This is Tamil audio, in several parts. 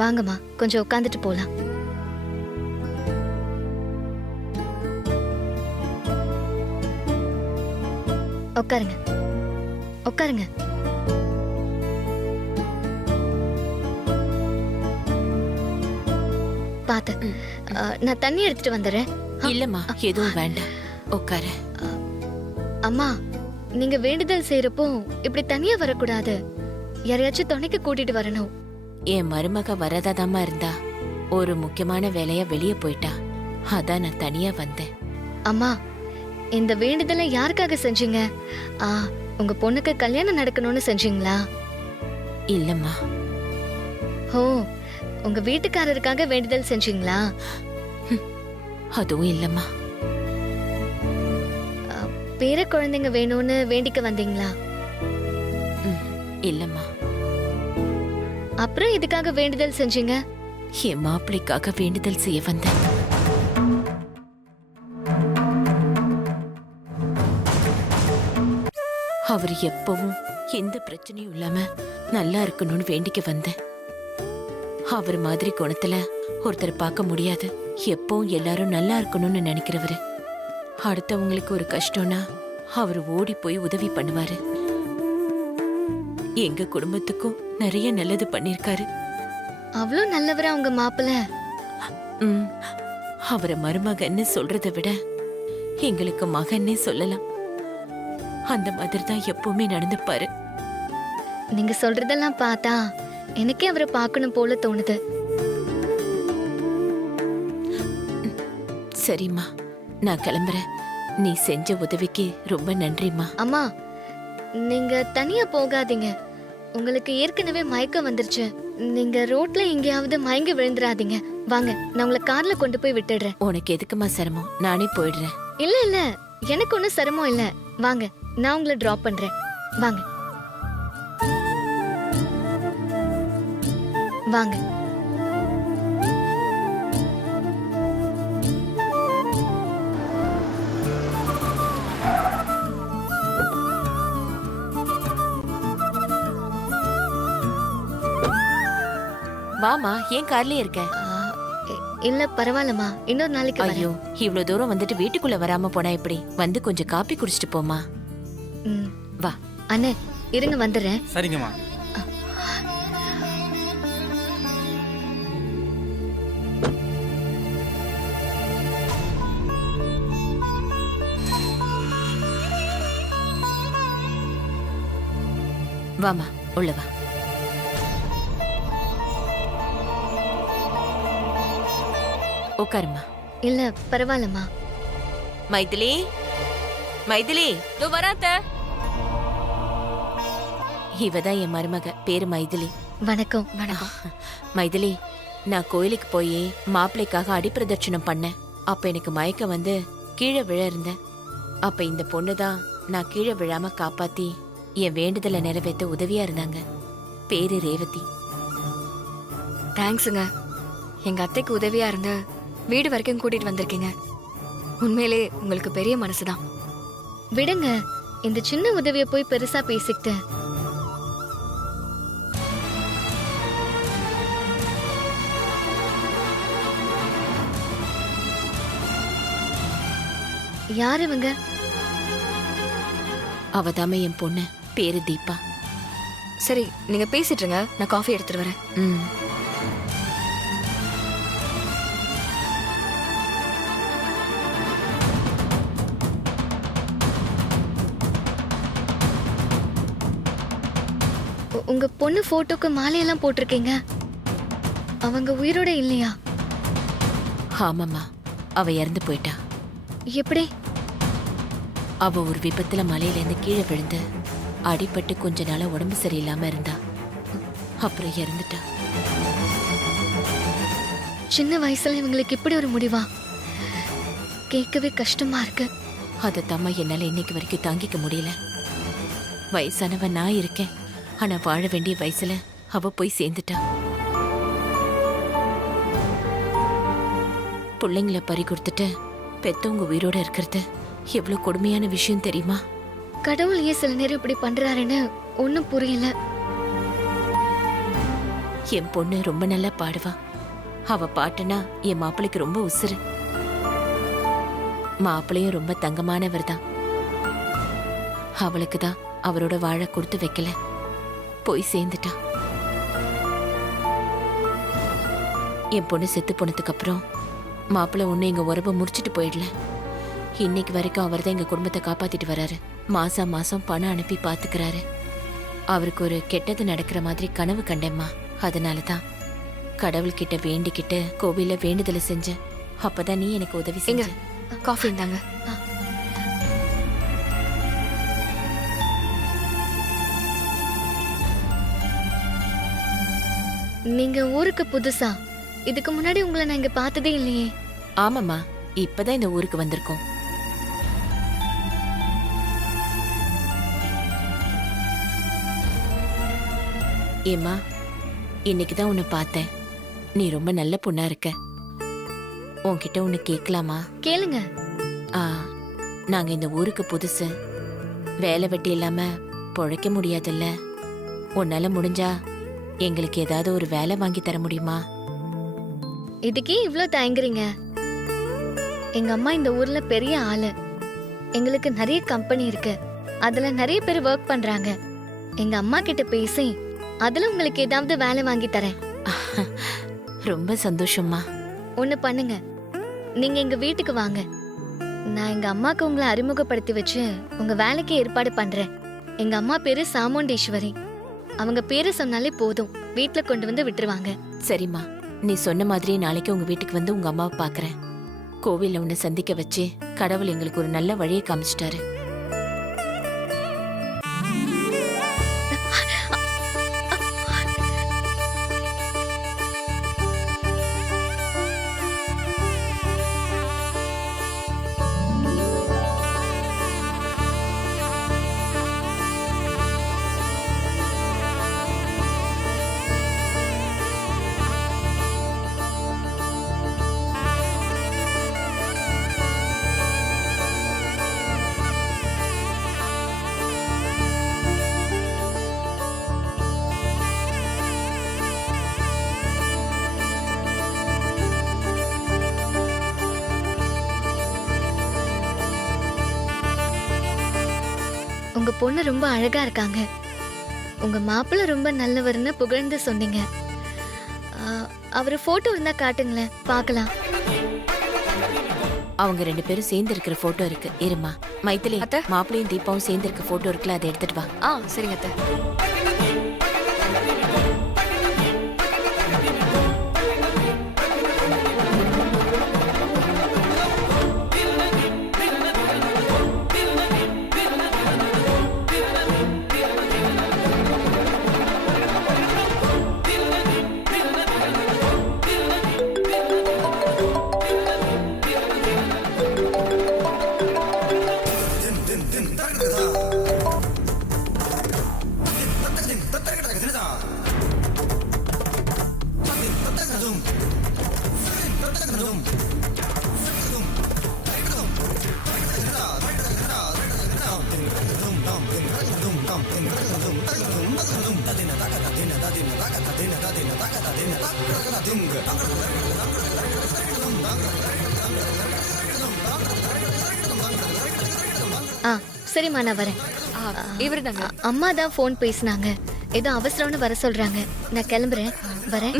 வாங்கம்மா, கொஞ்சம் உட்காந்துட்டு போலாம். உட்காருங்க, உட்காருங்க. பாத்து, நான் தண்ணி எடுத்துட்டு வந்துடுறேன். இல்லம்மா, எதுவும் வேண்டாம், உட்காரு. அம்மா, நீங்க வேண்டுதல் செய்யறப்போ இப்படி தனியா வரக்கூடாது. யாரையாச்சும் துணைக்கு கூட்டிட்டு வரணும். என் மருமக வரதாதாம்மா இருந்தா. ஒரு முக்கியமான வேலையா வெளியே போயிட்டா. அதான் நான் தனியா வந்தேன். அம்மா, இந்த வேண்டுதலை யாருக்காக செஞ்சீங்க? உங்க பொண்ணுக்கு கல்யாணம் நடக்கணும்னு செஞ்சீங்களா? இல்லம்மா. ஓ, உங்க வீட்டுக்காரருக்காக வேண்டுதல் செஞ்சீங்களா? அதுவும் இல்லம்மா. பேர குழந்தைங்க வேணும்னு வேண்டிக்க வந்தீங்களா? இல்லம்மா. அப்புறம் இதுக்காக வேண்டுதல் செஞ்சீங்க? என் மாப்பிள்ளைக்காக வேண்டுதல் செய்ய வந்தேன். அவர் எப்பவும் எந்த பிரச்சனையும் இல்லாம நல்லா இருக்கணும்னு வேண்டிக்க வந்தேன். அவர் மாதிரி குணத்துல ஒருத்தர் பார்க்க முடியாது. எப்பவும் எல்லாரும் நல்லா இருக்கணும்னு நினைக்கிறவரு. அடுத்தவங்களுக்கு ஒரு கஷ்டம்னா அவர் ஓடி போய் உதவி பண்ணுவாரு. எங்க குடும்பத்துக்கும் நிறைய நல்லது பண்ணிருக்காரு. அவ்வளோ நல்லவரா உங்க மாப்பிள்ள? அவரை மருமகன்னு சொல்றதை விட எங்களுக்கு மகன்னே சொல்லலாம். அந்த மாதிரி தான் எப்பவுமே நடந்துப்பாரு. நீங்க சொல்றதெல்லாம் பார்த்தா எனக்கே அவரை பார்க்கணும் போல தோணுது. சரிம்மா, நான் கிளம்புறேன். நீ செஞ்ச உதவிக்கு ரொம்ப நன்றிம்மா. அம்மா, நீங்க தனியா போகாதீங்க. உங்களுக்கு ஏற்கனவே மயக்கம் வந்துருச்சு. நீங்க ரோட்ல எங்கேயாவது மயங்கி விழுந்துடாதீங்க. வாங்க, நான் உங்களை கார்ல கொண்டு போய் விட்டுடுறேன். உனக்கு எதுக்குமா சிரமம்? நானே போயிடுறேன். இல்ல இல்ல, எனக்கு ஒன்றும் சிரமம் இல்ல. வாங்க, நான் உங்களை டிராப் பண்றேன். வாங்க வாங்க. வாமா, ஏன் கார்லயே இருக்க? இல்ல பரவாயில்லம்மா, இன்னொரு நாளைக்கு வரேன். ஐயோ, இவ்வளவு தூரம் வந்துட்டு வீட்டுக்குள்ள வராம போனா எப்படி? வந்து கொஞ்சம் காப்பி குடிச்சிட்டு போமா. வா. அண்ணே, இருங்க வந்துடுறேன். சரிங்கம்மா. வாமா, உள்ள வா. உட்காருமா. இல்ல பரவாயில்லம்மா. மைதிலி, மைதிலி, வராத்த. இவதான் என் மருமக, பேரு மைதிலி. வணக்கம். வணக்கம் மைதிலி, நான் கோயிலுக்கு போய் மாப்பிள்ளைக்காக அடிப்பிரதட்சணம் பண்ணேன். அப்ப எனக்கு மயக்கம் வந்து கீழே விழ இருந்தேன். அப்ப இந்த பொண்ணுதான் நான் கீழே விழாம காப்பாத்தி என் வேண்டுதலை நிறைவேற்ற உதவியா இருந்தாங்க. பேரு ரேவதி. தேங்க்ஸுங்க. எங்க அத்தைக்கு உதவியா இருந்து வீடு வரைக்கும் கூட்டிட்டு வந்திருக்கீங்க. உண்மையிலே உங்களுக்கு பெரிய மனசுதான். விடுங்க, இந்த சின்ன உதவிய போய் பெருசா பேசிக்கிட்டு. யார் இவங்க? அவதாம என் பொண்ணு, பேரு தீபா. சரி, நீங்க பேசிட்டு இருங்க, நான் காஃபி எடுத்துட்டு வரேன். உங்க பொண்ணு போட்டோக்கு மாலையெல்லாம் போட்டிருக்கீங்க. அவங்க உயிரோட இல்லையா? ஆமாம்மா, அவ இறந்து போயிட்டா. எப்படி? அவ ஒரு விபத்துல மலையில இருந்து கீழே விழுந்து அடிபட்டு கொஞ்ச நாளா உடம்பு சரியில்லாம இருந்தா. அப்புறம் இறந்துட்டா. சின்ன வயசுல இவங்களுக்கு இப்படி ஒரு முடிவா? கேட்கவே கஷ்டமா இருக்கு. அதை தாம்மா என்னால இன்னைக்கு வரைக்கும் தாங்கிக்க முடியல. வயசானவ நான் இருக்கேன், ஆனா வாழ வேண்டிய வயசுல அவ போய் சேர்ந்துட்டா. பிள்ளைங்களை பறி கொடுத்துட்டு பெத்தவங்க உயிரோட இருக்கிறது எவ்வளவு கொடுமையான விஷயம் தெரியுமா? கடவுள் ஏன் சில நேரம் இப்படி பண்றாருன்னு ஒன்னும் புரியல. என் பொண்ணு ரொம்ப நல்லா பாடுவா. அவ பாட்டுனா என் மாப்பிள்ளைக்கு ரொம்ப உசுரு. மாப்பிள்ளையும் ரொம்ப தங்கமானவர் தான். அவளுக்கு தான் அவரோட வாழ கொடுத்து வைக்கல, போய் சேர்ந்துட்டா. என் பொண்ணு செத்து போனதுக்கு அப்புறம் மாப்பிள்ளை ஒண்ணு எங்க உறவை முடிச்சிட்டு போயிடல. இன்னைக்கு வரைக்கும் அவர் தான் எங்க குடும்பத்தை காப்பாத்திட்டு வராரு. மாசம் மாசம் பணம் அனுப்பி பாத்துக்கிறாரு. அவருக்கு ஒரு கெட்டது நடக்கிற மாதிரி கனவு கண்டேம்மா. அதனாலதான் கடவுள்கிட்ட வேண்டிக்கிட்டு கோவில்ல வேண்டுதலை செஞ்சேன். அப்பதான் நீ எனக்கு உதவி செஞ்ச. காஃபி இந்தாங்க. நீங்க ஊருக்கு புதுசா? இதுக்கு முன்னாடி உங்களை நான் இங்க பார்த்ததே இல்லையே. ஆமாம்மா, இப்பதான் இந்த ஊருக்கு வந்திருக்கோம். ஏம்மா, இன்னைக்குதான் உன்னை பார்த்தேன். நீ ரொம்ப நல்ல பொண்ணா இருக்க. உன்கிட்ட ஒண்ணு கேட்கலாமா? கேளுங்க. ஆ, நாங்க இந்த ஊருக்கு புதுசு. வேலை வெட்டி இல்லாம பொழைக்க முடியாதுல்ல. உன்னால முடிஞ்சா எங்களுக்கு ஏதாவது ஒரு வேலை வாங்கி தர முடியுமா? இதுக்கே இவ்ளோ தயங்குறீங்க? எங்க அம்மா இந்த ஊர்ல பெரிய ஆளு. எங்களுக்கு நிறைய கம்பெனி இருக்கு. அதுல நிறைய பேர் ஒர்க் பண்றாங்க. எங்க அம்மா கிட்ட பேசி அதுல உங்களுக்கு ஏதாவது வேலை வாங்கி தரேன். ரொம்ப சந்தோஷம்மா. ஒண்ணு பண்ணுங்க, நீங்க எங்க வீட்டுக்கு வாங்க. நான் எங்க அம்மாக்கு உங்களை அறிமுகப்படுத்தி வச்சு உங்க வேலைக்கு ஏற்பாடு பண்றேன். எங்க அம்மா பேரு சாமுண்டீஸ்வரி. அவங்க பேரு சொன்னாலே போதும், வீட்டுல கொண்டு வந்து விட்டுருவாங்க. சரிம்மா, நீ சொன்ன மாதிரி நாளைக்கு உங்க வீட்டுக்கு வந்து உங்க அம்மாவை பாக்குறேன். கோவில்ல உன்னை சந்திக்க வச்சு கடவுள் எங்களுக்கு ஒரு நல்ல வழியை காமிச்சிட்டாரு. உங்க பொண்ணு ரொம்ப அழகா இருக்காங்க. உங்க மாப்பிள்ளை ரொம்ப நல்லவர்னு புகழ்ந்து சொன்னீங்க. அவரு போட்டோ இருந்தா காட்டுங்களேன், பார்க்கலாம். அவங்க 2 பேரும் சேர்ந்து இருக்கிற போட்டோ இருக்கு. இருமா மைத்திலி, அத்தை. மாப்பிளையும் தீபாவும் சேர்ந்து இருக்க போட்டோ இருக்குல்ல, அதை எடுத்துட்டு வா. சரிங்க அத்தை. சரிம்மா, நான் வரேன். இவரு தாங்க. அம்மா தான் ஃபோன் பேசினாங்க, ஏதோ அவசரம்னு வர சொல்றாங்க. நான் கிளம்புறேன், வரேன்.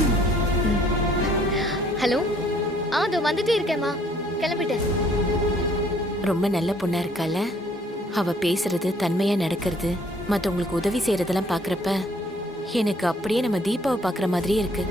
ஹலோ. அதோ வந்துட்டே இருக்கேம்மா, கிளம்பிட்டேன். ரொம்ப நல்ல பொண்ணா இருக்கால. அவ பேசுறது, தன்மையா நடக்கிறது, மத்தவங்களுக்கு உதவி செய்யறதெல்லாம் பாக்குறப்ப எனக்கு அப்படியே நம்ம தீபாவை பாக்குற மாதிரியே இருக்கு.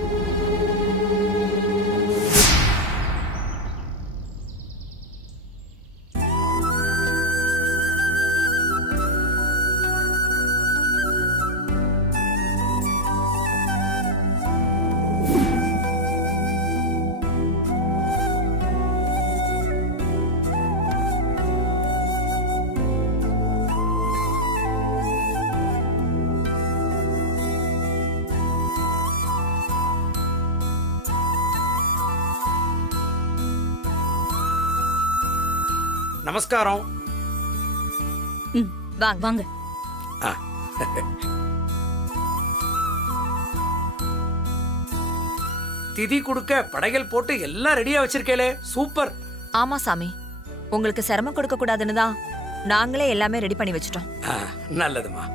நமஸ்காரம். வாங்க வாங்க. திதி கொடுக்க படையல் போட்டு எல்லாம் ரெடியா வச்சிருக்கேளே, சூப்பர். ஆமா சாமி, உங்களுக்கு சிரமம் கொடுக்க கூடாதுன்னு தான் நாங்களே எல்லாமே ரெடி பண்ணி வச்சிட்டோம். நல்லதுமா.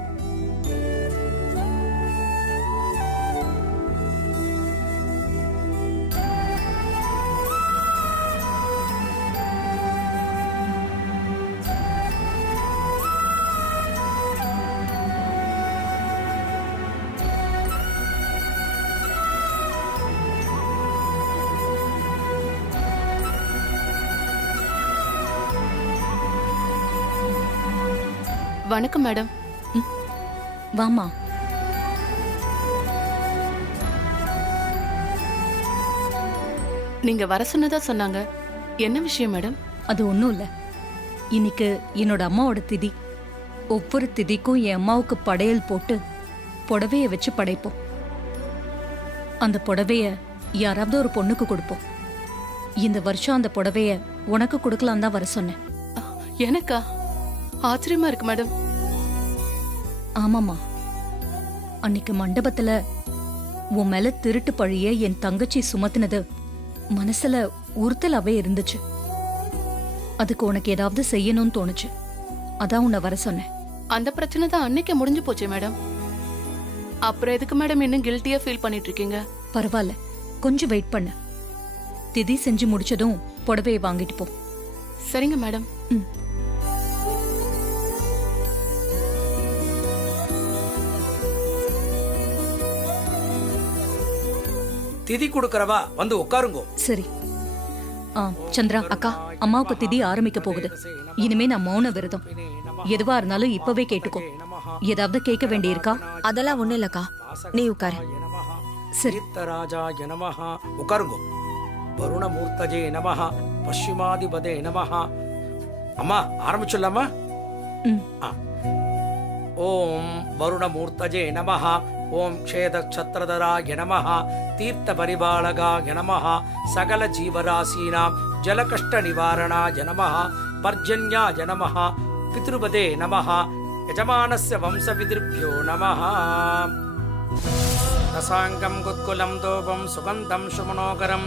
வணக்கம் மேடம். வாமா. நீங்க வர சொன்னதா சொன்னாங்க. என்ன விஷயம் மேடம்? அது ஒன்றும் இல்லை. இன்னைக்கு என்னோட அம்மாவோட திதி. ஒவ்வொரு திதிக்கும் என் அம்மாவுக்கு படையல் போட்டு புடவைய வச்சு படைப்போம். அந்த புடவைய யாராவது ஒரு பொண்ணுக்கு கொடுப்போம். இந்த வருஷம் அந்த புடவைய உனக்கு கொடுக்கலாம் தான் வர சொன்னேன். எனக்கா? ஆச்சரியமா இருக்கு மேடம். ஆமாமா, அன்னைக்கு மண்டபத்துல உன் மேல திருட்டு பழிய என் தங்கச்சி சுமத்தினது மனசுல உறுத்தலாவே இருந்துச்சு. அதுக்கு உனக்கு ஏதாவது செய்யணும்னு தோணுச்சு. அதான் உன்னை வர சொன்னேன். அந்த பிரச்சனை தான் அன்னைக்கு முடிஞ்சு போச்சு மேடம். அப்புறம் எதுக்கு மேடம் இன்னும் கில்ட்டியா ஃபீல் பண்ணிட்டு இருக்கீங்க? பரவாயில்ல, கொஞ்சம் வெயிட் பண்ண. திதி செஞ்சு முடிச்சதும் புடவையை வாங்கிட்டு போ. சரிங்க மேடம். திதி கொடுக்கறவா வந்து உட்காருங்கோ. சரி. சந்திரா அக்கா, அம்மாவுக்கு திதி ஆரம்பிக்க போகுது. இனிமே நான் மௌன விரதம். எதுவா இருந்தாலும் இப்பவே கேட்டுக்கோ. ஏதாவது கேட்க வேண்டியிருக்கா? அதெல்லாம் ஒண்ணு இல்லக்கா, நீ உட்காரு. சரி. ராஜாய நமஹ. உட்காருங்கோ. வருணமூர்த்தஜே நமஹ. பஷ்சிமாதிபதே நமஹ. அம்மா ஆரம்பிச்சுடலாமா? ஓம் வருணமூர்த்தஜே நமஹ. ஓம் க்ஷேதக்ஷத்ரதராய நமஹ. தீர்த்த பரிபாலகாய நமஹ. சகல ஜீவராசீனாம் ஜலகஷ்ட நிவாரணாய நமஹ. பர்ஜன்யாய நமஹ. பித்ருபதே நமஹ. யஜமானஸ்ய வம்சவிதிருப்யோ நமஹ. ரசாங்கம் குத்குலம் தோபம் சுகந்தம் சுமனோகரம்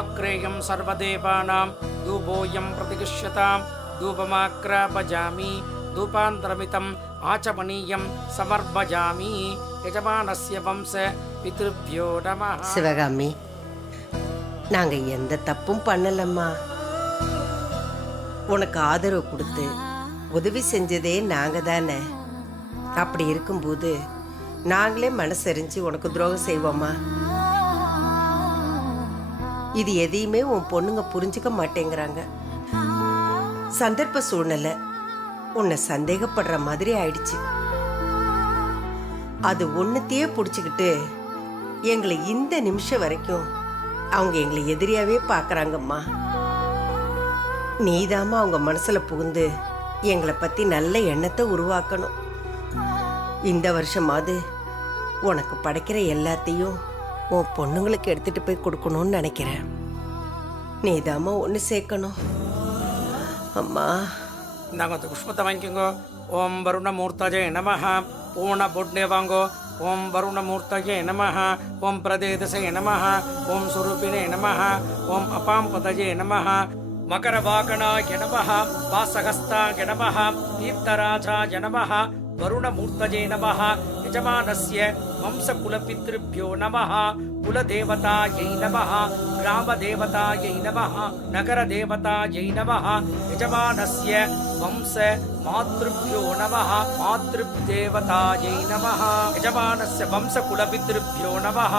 ஆக்ரேயம் சர்வதேவானாம் தூபோயம் பிரதிகிஷ்யதாம் தூபமாக்ராபஜாமி தூபாந்தரமிதம் ஆச்சமணீயம் சமர்ப்பஜாமி யஜமானஸ்ய வம்ச பித்ருப்யோ நமஹ. சிவகாமி, நாங்க எந்த தப்பும் பண்ணலம்மா. உனக்கு ஆதரவு கொடுத்து உதவி செஞ்சதே நாங்க தானே. அப்படி இருக்கும்போது நாங்களே மனசறிஞ்சு உனக்கு துரோகம் செய்வோமா? இது எதையுமே உன் பொண்ணுங்க புரிஞ்சுக்க மாட்டேங்கிறாங்க. சந்தர்ப்ப சூழ்நிலை உன்னை சந்தேகப்படுற மாதிரி ஆயிடுச்சு. அது ஒன்னுத்தையே புடிச்சுக்கிட்டு எங்களை இந்த நிமிஷம் வரைக்கும் அவங்க எங்களை எதிரியாவே பாக்குறாங்கம்மா. நீதாம்மா அவங்க மனசுல புகுந்து எங்களை பத்தி நல்ல எண்ணத்தை உருவாக்கணும். இந்த வருஷமாவது உனக்கு படைக்கிற எல்லாத்தையும் உன் பொண்ணுங்களுக்கு எடுத்துட்டு போய் கொடுக்கணும்னு நினைக்கிறேன். நீதாம்மா ஒன்று சேர்க்கணும் அம்மா. இந்தாங்க அந்த புஷ்பத்தை வாங்கிக்கோங்க. ஓம் வருணமூர்த்தஜே நமஹ. பூர்ண பொட்னே வாங்கோ. ஓம் வருணமூர்த்தஜே நமஹ. ஓம் பிரதேதசே நமஹ. ஓம் சுரூபினே நமஹ. ஓம் அபாம்பதஜே நமஹ. மகரவாகனாய நமஹ. வாசகஸ்தாய நமஹ. தீர்த்தராஜாய நமஹ. வருணமூர்த்தஜே நமஹ. யஜமானஸ்ய வம்சகுலபித்ருப்யோ நமஹ. குலதேவதாயை நமஹ. கிராமதேவதாயை நமஹ. நகரதேவதாயை நமஹ. யஜமானஸ்ய வம்ச மாத்ருப்யோ நமஹ. மாத்ருப்தேவதாயை நமஹ. யஜமானஸ்ய வம்சகுலபித்ருப்யோ நமஹ.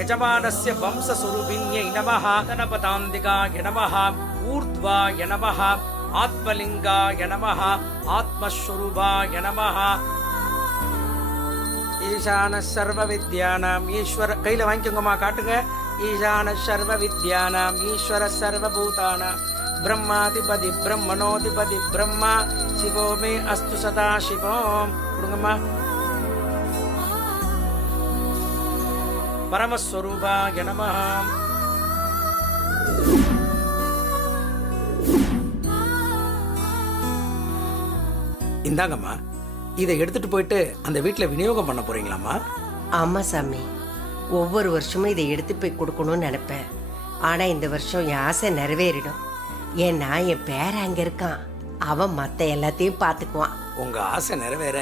யஜமானஸ்ய வம்சஸ்வரூபிண்யை நமஹ. கணபதாந்திகாய நமஹ. ஊர்த்வாய நமஹ. ஆத்மலிங்காய நமஹ. ஆத்மஸ்வரூபாய நமஹ. ஈசான சர்வ வித்யானாம் ஈஸ்வர. கையில வாங்கிக்கோங்கம்மா, காட்டுங்க. ஈசான சர்வ வித்யானாம் ஈஸ்வர சர்வபூதானாம் பிரம்மாதிபதி பிரம்மணோதிபதி பிரம்மா சிவோ மே அஸ்து சதா சிவோம். கொடுங்கம்மா. பரமஸ்வரூபாய நமஹ. இந்தாங்கம்மா, இதை எடுத்துட்டு போயிட்டு அந்த வீட்டுல விநியோகம் பண்ண போறீங்களாம்மா? ஆமா சாமி, ஒவ்வொரு வருஷமும் இதை எடுத்து போய் கொடுக்கணும்னு நினைப்பேன். ஆனா இந்த வருஷம் என் ஆசை நிறைவேறிடும். ஏன்னா என் பேர அங்க இருக்கான், அவன் மத்த எல்லாத்தையும் பார்த்துக்குவான். உங்க ஆசை நிறைவேற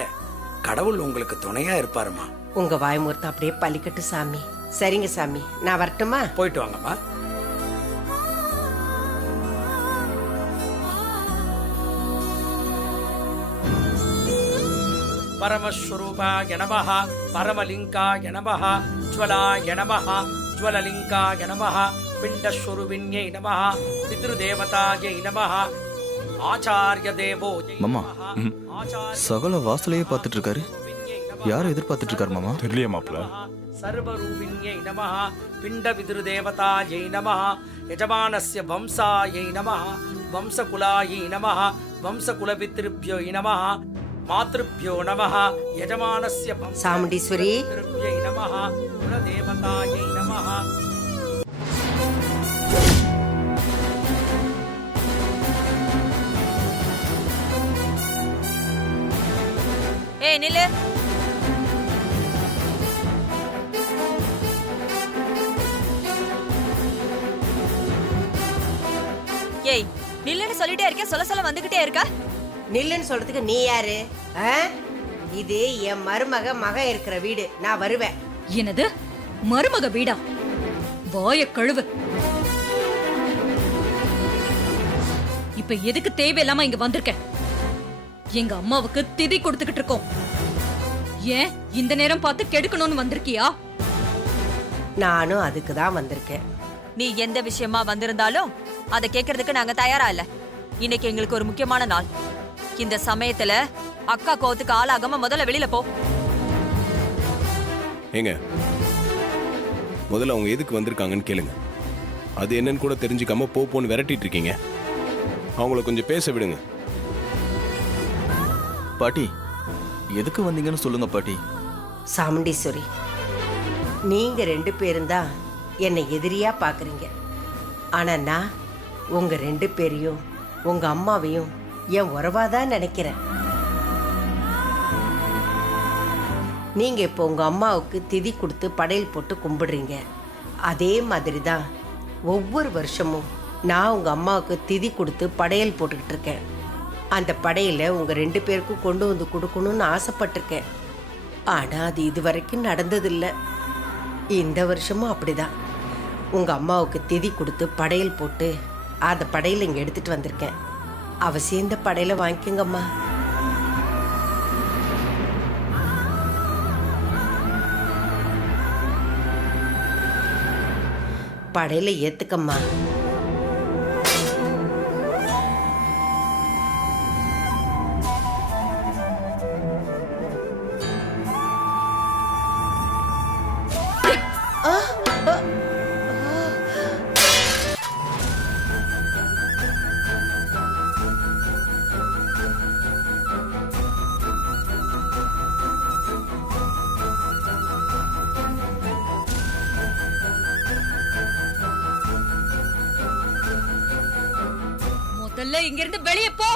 கடவுள் உங்களுக்கு துணையா இருப்பாருமா. உங்க வாய்மூர்த்தம் அப்படியே பலிக்கட்டு சாமி. சரிங்க சாமி, நான் வரட்டுமா? போயிட்டு வாங்கம்மா. பரமஸ்வரூபாய நமஹ, பரமலிங்காய நமஹ, ஜ்வலாய நமஹ, ஜ்வலலிங்காய நமஹ, பிண்டஸ்வரூபிண்யை நமஹ, பித்ருதேவதாயை நமஹ, ஆச்சார்ய தேவோ மாமா, சகல வாசலையே பார்த்துட்டு இருக்காரு. யாரை எதிர்பார்த்துட்டு இருக்காரு மாமா? தெரியலையே மாப்பிள்ள. சர்வரூபிண்யை நமஹ, பிண்ட பித்ருதேவதாயை நமஹ, யஜமானஸ்ய வம்சாயை நமஹ, வம்சகுலாயை நமஹ, வம்சகுலபித்ருப்யோ நமஹ, மாத்ருப்யோ நமஹ, யஜமானஸ்ய சாமுண்டீஸ்வரி. வம்சபித்ருப்யை நமஹ, குலதேவதாயை நமஹ. ஏய் நில்லு. ஏய் நில்லுன்னு சொல்லிட்டே இருக்கேன், சொல்ல சொல்ல வந்துகிட்டே இருக்க. நில்லுன்னு சொல்றதுக்கு நீ யாரு? ஆ? இது என் மகன் இருக்கிற வீடு. நான் வருவேன். என்னது மருமக வீடா? வாய கழுவு. இப்ப எதுக்கு தேவையில்லாம இங்க வந்திருக்க? எங்க அம்மாவுக்கு திதி கொடுத்துக்கிட்டு இருக்கோம். ஏன் இந்த நேரம் பார்த்து கெடுக்கணும்னு வந்திருக்கியா? நானும் அதுக்கு தான் வந்திருக்கேன். நீ எந்த விஷயமா வந்திருந்தாலும் அதை கேட்கறதுக்கு நாங்க தயாரா இல்ல. இன்னைக்கு எங்களுக்கு ஒரு முக்கியமான நாள். இந்த சமயத்துல அக்கா கோவத்துக்கு ஆளாகாம முதல்ல வெளியில போ. ஏங்க, முதல்ல அவங்க எதுக்கு வந்திருக்காங்கன்னு கேளுங்க. அது என்னன்னு கூட தெரிஞ்சுக்காம போன்னு விரட்டிட்டு இருக்கீங்க. அவங்கள கொஞ்சம் பேச விடுங்க. பாட்டி, எதுக்கு வந்தீங்கன்னு சொல்லுங்க பாட்டி. சாமுண்டீஸ்வரி, நீங்க 2 பேரும் தான் என்னை எதிரியா பாக்குறீங்க. ஆனா நான் உங்க 2 பேரையும் உங்க அம்மாவையும் என் உறவாதான் நினைக்கிறேன். நீங்க இப்போ உங்க அம்மாவுக்கு திதி கொடுத்து படையல் போட்டு கும்பிடுறீங்க. அதே மாதிரி தான் ஒவ்வொரு வருஷமும் நான் உங்க அம்மாவுக்கு திதி கொடுத்து படையல் போட்டுக்கிட்டு இருக்கேன். அந்த படையில உங்க 2 பேருக்கும் கொண்டு வந்து கொடுக்கணும்னு ஆசைப்பட்டிருக்கேன். ஆனா அது இதுவரைக்கும் நடந்ததில்லை. இந்த வருஷமும் அப்படிதான். உங்க அம்மாவுக்கு திதி கொடுத்து படையல் போட்டு அந்த படையில இங்க எடுத்துட்டு வந்திருக்கேன். அவசியம் இந்த படையில வாங்கிக்கோங்கம்மா. படையில ஏத்துக்கம்மா. முதல்ல இங்க இருந்து வெளியே போ.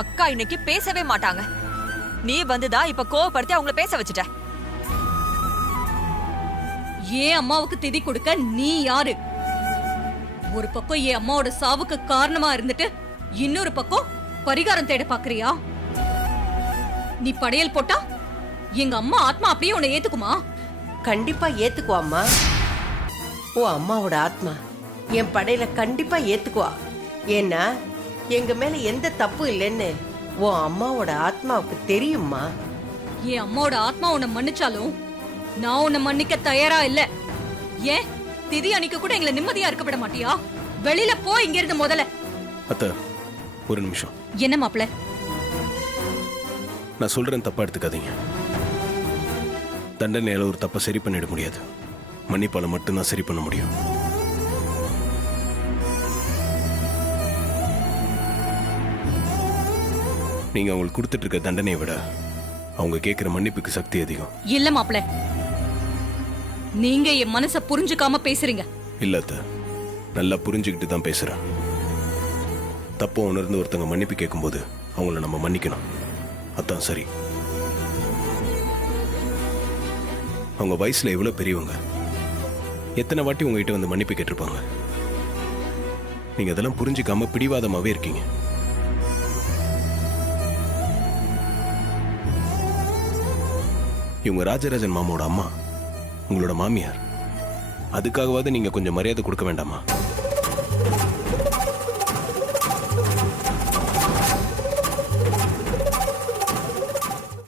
அக்கா இன்னைக்கு பேசவே மாட்டாங்க. நீ வந்துதான் இப்ப கோவப்படுத்தி அவங்கள பேச வச்சுட்ட. ஏன் அம்மாவுக்கு திதி கொடுக்க நீ யாரு? ஒரு பக்கம் என் அம்மாவோட சாவுக்கு காரணமா இருந்துட்டு இன்னொரு பக்கம் பரிகாரம் தேட பாக்குறியா? நீ படையல் போட்டா எங்க அம்மா ஆத்மா அப்படியே உன்னை ஏத்துக்குமா? கண்டிப்பா ஏத்துக்குவாம்மா. உன் அம்மாவோட ஆத்மா என் படையில கண்டிப்பா ஏத்துக்குவா. ஏன்னா எங்க மேல எந்த தப்பு இல்லைன்னு உன் அம்மாவோட ஆத்மாவுக்கு தெரியுமா. என் அம்மாவோட ஆத்மா உன்னை மன்னிச்சாலும் நான் உன்னை மன்னிக்க தயாரா இல்ல. ஏன் திதி அன்னைக்கு கூட எங்களை நிம்மதியா இருக்க விட மாட்டியா? வெளியில போ இங்க இருந்து முதல்ல. அத்தை, ஒரு நிமிஷம். என்ன மாப்பிள்ள? நான் சொல்றேன், தப்பா எடுத்துக்காதீங்க. தண்டனையால ஒரு தப்பை சரி பண்ணிட முடியாது. மன்னிப்பால மட்டும்தான் சரி பண்ண முடியும். நீங்க அவங்களுக்கு கொடுத்துட்டு இருக்க தண்டனையை விட அவங்க கேட்கிற மன்னிப்புக்கு சக்தி அதிகம். இல்ல மாப்பிள்ள, நீங்க என் மனச புரிஞ்சுக்காம பேசுறீங்க. இல்ல அத்தை, நல்லா புரிஞ்சுக்கிட்டு தான் பேசுறேன். தப்போ உணர்ந்து ஒருத்தங்க மன்னிப்பு கேட்கும்போது அவங்கள நம்ம மன்னிக்கணும். அதான் சரி. அவங்க வயசுல எவ்வளவு பெரியவங்க, எத்தனை வாட்டி உங்ககிட்ட வந்து மன்னிப்பு கேட்டிருப்பாங்க. நீங்க அதெல்லாம் புரிஞ்சுக்காம பிடிவாதமாவே இருக்கீங்க. இவங்க ராஜராஜன் மாமாவோட அம்மா, உங்களோட மாமியார். அதுக்காகவாவது நீங்க கொஞ்சம் மரியாதை கொடுக்க வேண்டாமா?